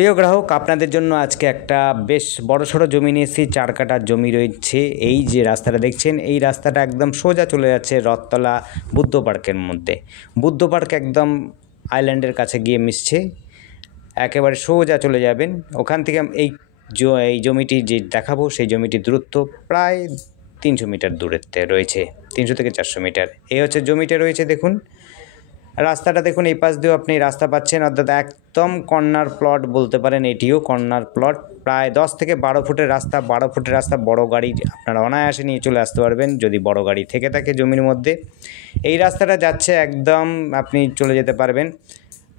প্রিয় গ্রাহক, আপনাদের জন্য আজকে একটা বেশ বড়সড় জমি নিয়েছি। 4 কাঠা জমি রয়েছে। এই যে রাস্তাটা দেখছেন, এই রাস্তাটা একদম সোজা চলে যাচ্ছে রথতলা বুদ্ধ পার্কের মধ্যে। বুদ্ধ পার্ক একদম আইল্যান্ডের কাছে গিয়ে মিশছে। একেবারে সোজা চলে যাবেন। ওখান থেকে এই জমিটি যে দেখাবো, সেই জমিটির দূরত্ব প্রায় 300 মিটার দূরত্বে রয়েছে, 300 থেকে 400 মিটার। এই হচ্ছে জমিটা রয়েছে। দেখুন রাস্তাটা, দেখুন এই পাশ দিয়েও আপনি রাস্তা পাচ্ছেন, অর্থাৎ একদম কর্নার প্লট বলতে পারেন। এটিও কর্নার প্লট। প্রায় 10 থেকে 12 ফুটের রাস্তা। 12 ফুটের রাস্তা বড় গাড়ি আপনারা অনায়াসে নিয়ে চলে আসতে পারবেন, যদি বড় গাড়ি থেকে থাকে জমির মধ্যে। এই রাস্তাটা যাচ্ছে একদম, আপনি চলে যেতে পারবেন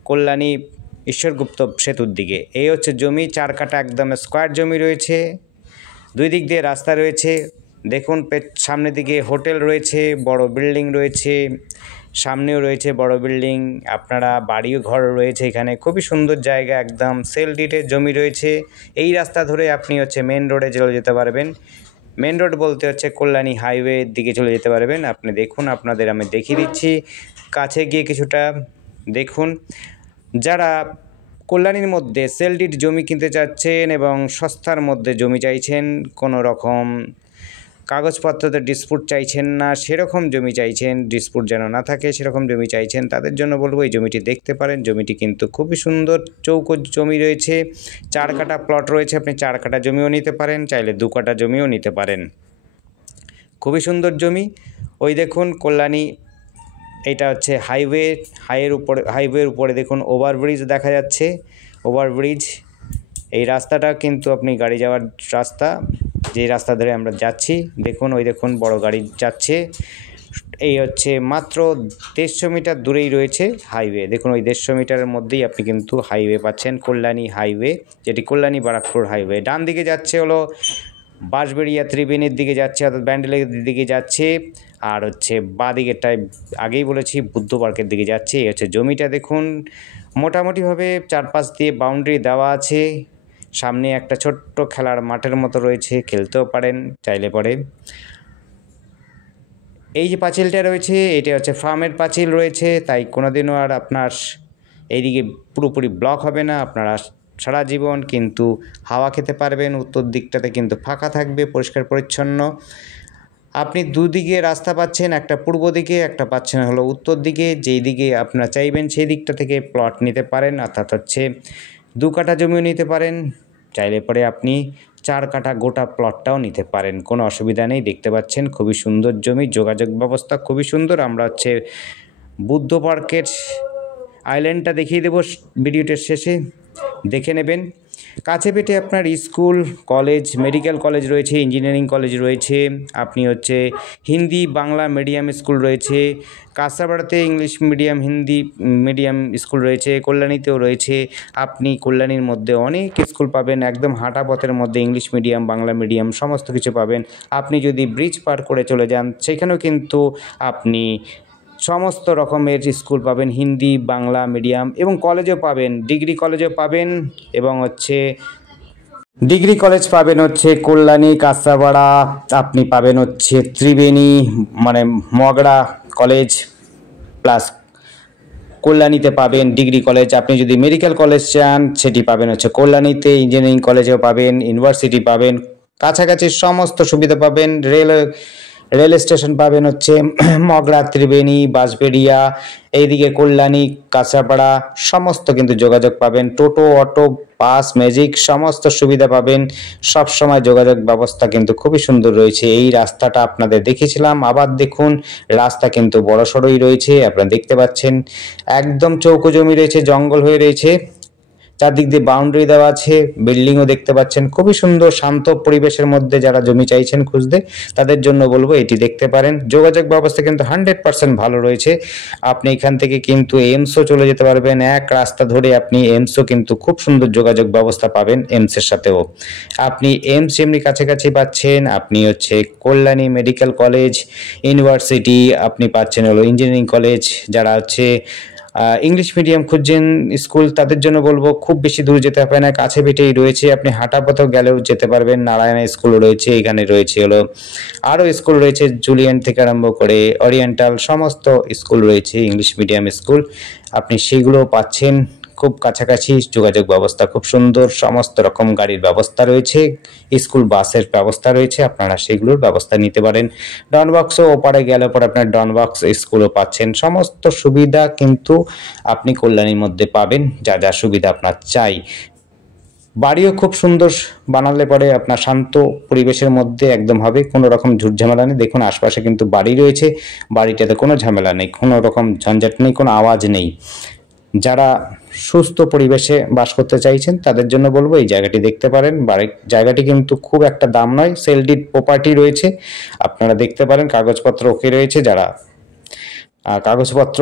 কল্যাণী ঈশ্বরগুপ্ত সেতুর দিকে। এই হচ্ছে জমি, 4 কাঠা একদম স্কোয়ার জমি রয়েছে। দুই দিক দিয়ে রাস্তা রয়েছে। দেখুন সামনের দিকে হোটেল রয়েছে, বড় বিল্ডিং রয়েছে, সামনেও রয়েছে বড় বিল্ডিং, আপনারা বাড়িও ঘর রয়েছে এখানে। খুবই সুন্দর জায়গা, একদম সেল ডিটের জমি রয়েছে। এই রাস্তা ধরে আপনি মেন রোডে চলে যেতে পারবেন। মেন রোড বলতে কল্যাণী হাইওয়ের দিকে চলে যেতে পারবেন। আপনি দেখুন, আপনাদের আমি দেখিয়ে দিচ্ছি কাছে গিয়ে কিছুটা। দেখুন, যারা কল্যাণীর মধ্যে সেল ডিট জমি কিনতে চাচ্ছেন এবং সস্তার মধ্যে জমি চাইছেন, কোনো রকম কাগজপত্রতে ডিসপুট চাইছেন না, সেরকম জমি চাইছেন, ডিসপুট যেন না থাকে সেরকম জমি চাইছেন, তাদের জন্য বলবো এই জমিটি দেখতে পারেন। জমিটি কিন্তু খুবই সুন্দর চৌকো জমি রয়েছে। 4 কাঠা প্লট রয়েছে। আপনি 4 কাঠা জমিও নিতে পারেন, চাইলে 2 কাঠা জমিও নিতে পারেন। খুবই সুন্দর জমি। ওই দেখুন কল্যাণী, এটা হচ্ছে হাইওয়ে। হাইওয়ের উপরে দেখুন ওভারব্রিজ দেখা যাচ্ছে। ওভারব্রিজ, এই রাস্তাটা কিন্তু আপনি গাড়ি যাওয়ার রাস্তা, যে রাস্তা ধরে আমরা যাচ্ছি। দেখুন, ওই দেখুন বড় গাড়ি যাচ্ছে। এই হচ্ছে মাত্র 150 মিটার দূরেই রয়েছে হাইওয়ে। দেখুন ওই 150 মিটারের মধ্যেই আপনি কিন্তু হাইওয়ে পাচ্ছেন, কল্যাণী হাইওয়ে, যেটি কল্যাণী বারাকপুর হাইওয়ে। ডান দিকে যাচ্ছে হলো বাঁশবেড়িয়া ত্রিবেণীর দিকে যাচ্ছে, অর্থাৎ ব্যান্ডেলের দিকে যাচ্ছে। আর বাঁ দিকেরটায় আগেই বলেছি বুদ্ধ পার্কের দিকে যাচ্ছে। এই হচ্ছে জমিটা। দেখুন মোটামুটিভাবে চারপাশ দিয়ে বাউন্ডারি দেওয়া আছে। সামনে একটা ছোট্ট খেলার মাঠের মতো রয়েছে, খেলতেও পারেন চাইলে পরে। এই যে পাঁচিলটা রয়েছে, এটা হচ্ছে ফার্মের পাঁচিল রয়েছে, তাই কোনোদিনও আর আপনার এইদিকে পুরোপুরি ব্লক হবে না। আপনারা সারা জীবন কিন্তু হাওয়া খেতে পারবেন। উত্তর দিকটাতে কিন্তু ফাঁকা থাকবে, পরিষ্কার পরিচ্ছন্ন। আপনি দুদিকে রাস্তা পাচ্ছেন, একটা পূর্ব দিকে, একটা পাচ্ছেন হলো উত্তর দিকে। যেই দিকে আপনারা চাইবেন সেই দিকটা থেকে প্লট নিতে পারেন, অর্থাৎ 2 কাঠা জমিও নিতে পারেন, চাইলে পরে আপনি 4 কাঠা গোটা প্লটটাও নিতে পারেন, কোনো অসুবিধা নেই। দেখতে পাচ্ছেন খুবই সুন্দর জমি, যোগাযোগ ব্যবস্থা খুবই সুন্দর। আমরা বুদ্ধ পার্কের আইল্যান্ডটা দেখিয়ে দেবো ভিডিওটার শেষে, দেখে নেবেন। কাছে পিঠে আপনার স্কুল, কলেজ, মেডিকেল কলেজ রয়েছে, ইঞ্জিনিয়ারিং কলেজ রয়েছে। আপনি হিন্দি বাংলা মিডিয়াম স্কুল রয়েছে। কাঁচরাপাড়াতে English medium Hindi medium school রয়েছে। কল্যাণীতেও রয়েছে। আপনি কল্যাণীর মধ্যে অনেক স্কুল পাবেন, একদম হাঁটা পথের মধ্যে ইংলিশ মিডিয়াম বাংলা মিডিয়াম সমস্ত কিছু পাবেন। আপনি যদি ব্রিজ পার করে চলে যান, সেখানেও কিন্তু আপনি সমস্ত রকমের স্কুল পাবেন, হিন্দি বাংলা মিডিয়াম, এবং কলেজও পাবেন, ডিগ্রি কলেজও পাবেন। এবং ডিগ্রি কলেজ পাবেন কল্যাণী, কাঁচরাপাড়া। আপনি পাবেন ত্রিবেণী, মানে মগরা কলেজ, প্লাস কল্যাণীতে পাবেন ডিগ্রি কলেজ। আপনি যদি মেডিকেল কলেজ চান, সেটি পাবেন কল্যাণীতে। ইঞ্জিনিয়ারিং কলেজও পাবেন, ইউনিভার্সিটি পাবেন, কাছাকাছি সমস্ত সুবিধা পাবেন। রেল স্টেশন পাবেন মগরা, ত্রিবেণী, বাঁশবেড়িয়া, এইদিকে কল্যাণী, কাঁচরাপাড়া সমস্ত কিন্তু যোগাযোগ পাবেন। টোটো, অটো, বাস, ম্যাজিক সমস্ত সুবিধা পাবেন। সব সময় যোগাযোগ ব্যবস্থা কিন্তু খুবই সুন্দর রয়েছে। এই রাস্তাটা আপনাদের দেখিয়েছিলাম। আবার দেখুন রাস্তা কিন্তু বড়সড়ই রয়েছে, আপনারা দেখতে পাচ্ছেন। একদম চৌকো জমি রয়েছে, জঙ্গল হয়ে রয়েছে, চারদিক দিয়ে বাউন্ডারি দেওয়া আছে, বিল্ডিংও দেখতে পাচ্ছেন। খুবই সুন্দর শান্ত পরিবেশের মধ্যে যারা জমি চাইছেন খুঁজতে, তাদের জন্য বলবো এটি দেখতে পারেন। যোগাযোগ ব্যবস্থা কিন্তু 100% ভালো রয়েছে। আপনি এখান থেকে কিন্তু এমসও চলে যেতে পারবেন, এক রাস্তা ধরে আপনি এমসও কিন্তু খুব সুন্দর যোগাযোগ ব্যবস্থা পাবেন। এমসের সাথেও আপনি এমস এমনি কাছাকাছি পাচ্ছেন। আপনি কল্যাণী মেডিকেল কলেজ, ইউনিভার্সিটি, আপনি পাচ্ছেন ইঞ্জিনিয়ারিং কলেজ। যারা ইংলিশ মিডিয়াম খুঁজছেন স্কুল, তাদের জন্য বলবো খুব বেশি দূর যেতে হবে না, কাছে পিঠেই রয়েছে। আপনি হাঁটা পথেও গেলেও যেতে পারবেন। নারায়ণা স্কুল রয়েছে, এখানে রয়েছে আরও স্কুল রয়েছে, জুলিয়ান থেকে আরম্ভ করে ওরিয়েন্টাল সমস্ত স্কুল রয়েছে, ইংলিশ মিডিয়াম স্কুল। আপনি সেগুলো পাচ্ছেন খুব কাছাকাছি, যোগাযোগ ব্যবস্থা খুব সুন্দর, সমস্ত রকম গাড়ির ব্যবস্থা রয়েছে, স্কুল বাসের ব্যবস্থা রয়েছে, আপনারা সেগুলোর ব্যবস্থা নিতে পারেন। ডনবক্সও ওপারে গেলে পরে আপনার ডনবক্স স্কুলও পাচ্ছেন, সমস্ত সুবিধা কিন্তু আপনি কল্যাণীর মধ্যে পাবেন, যা যা সুবিধা আপনার চাই। বাড়িও খুব সুন্দর বানালে পরে আপনার শান্ত পরিবেশের মধ্যে একদম হবে, কোনো রকম ঝুটঝামেলা নেই। দেখুন আশপাশে কিন্তু বাড়ি রয়েছে, বাড়িটাতে কোনো ঝামেলা নেই, কোনো রকম ঝঞ্ঝাট নেই, কোনো আওয়াজ নেই। যারা সুস্থ পরিবেশে বাস করতে চাইছেন তাদের জন্য বলবো এই জায়গাটি দেখতে পারেন। জায়গাটি কিন্তু খুব একটা দাম নয়, সেল ডিড প্রপার্টি রয়েছে, আপনারা দেখতে পারেন, কাগজপত্র ওকে রয়েছে। যারা কাগজপত্র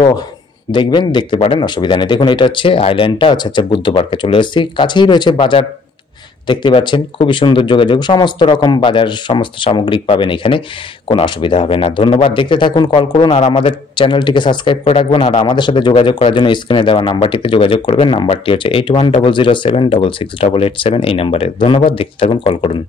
দেখবেন দেখতে পারেন, অসুবিধা নেই। দেখুন এটা হচ্ছে আইল্যান্ডটা, হচ্ছে বুদ্ধ পার্কে চলে এসেছি, কাছেই রয়েছে বাজার, দেখতে পাচ্ছেন খুবই সুন্দর যোগাযোগ, সমস্ত রকম বাজার, সমস্ত সামগ্রিক পাবেন এখানে, কোনো অসুবিধা হবে না। ধন্যবাদ, দেখতে থাকুন, কল করুন, আর আমাদের চ্যানেলটিকে সাবস্ক্রাইব করে রাখবেন। আর আমাদের সাথে যোগাযোগ করার জন্য স্ক্রিনে দেওয়া নাম্বারটিতে যোগাযোগ করবেন। নাম্বারটি হচ্ছে 8100766887, এই নাম্বারে। ধন্যবাদ, দেখতে থাকুন, কল করুন।